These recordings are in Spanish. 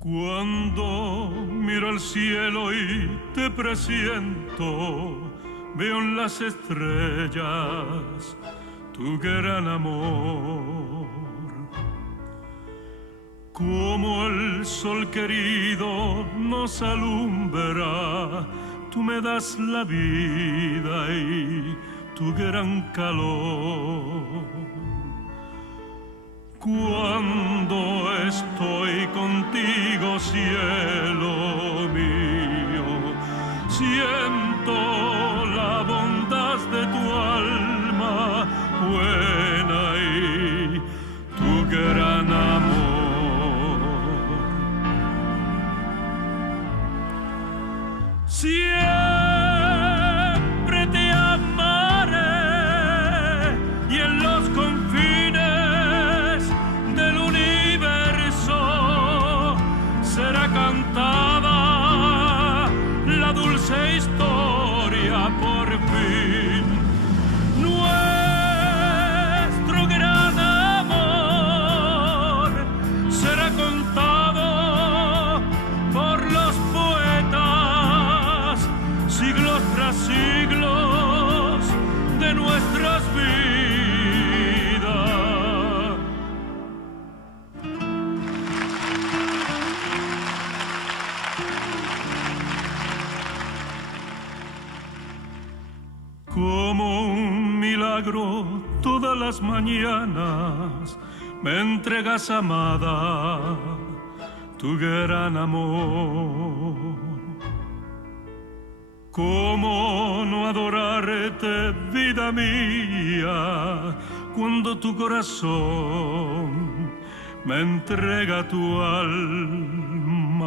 Cuando miro al cielo y te presiento, veo en las estrellas tu gran amor. Como el sol querido nos alumbra, tú me das la vida y tu gran calor. Cuando estoy contigo, cielo mío, siento la bondad de tu alma buena y tu gran amor. Siempre te amaré y en los confines del universo será cantada la dulce historia por fin. Nuestro gran amor será contado por los poetas siglos tras siglos de nuestras vidas. Como un milagro todas las mañanas me entregas, amada, tu gran amor. ¿Cómo no adorarte, vida mía, cuando tu corazón me entrega tu alma?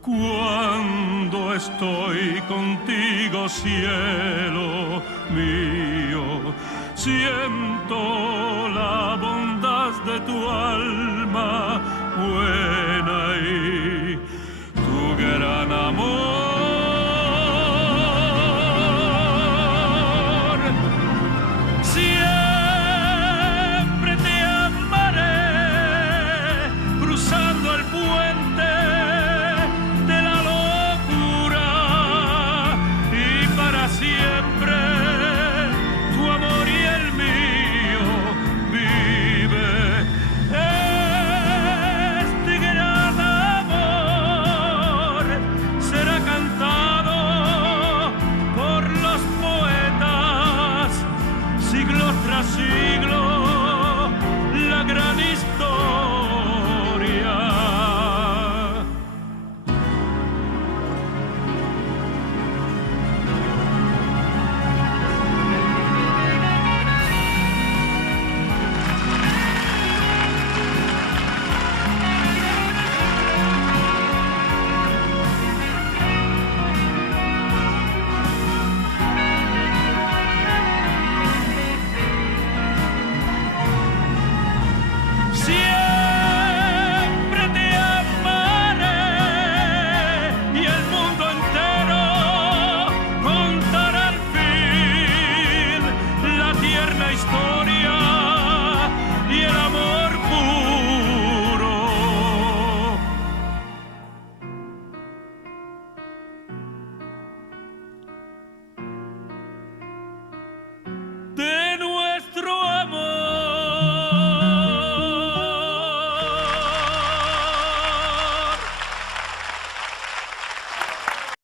Cuando estoy contigo, cielo mío, siento la bondad de tu alma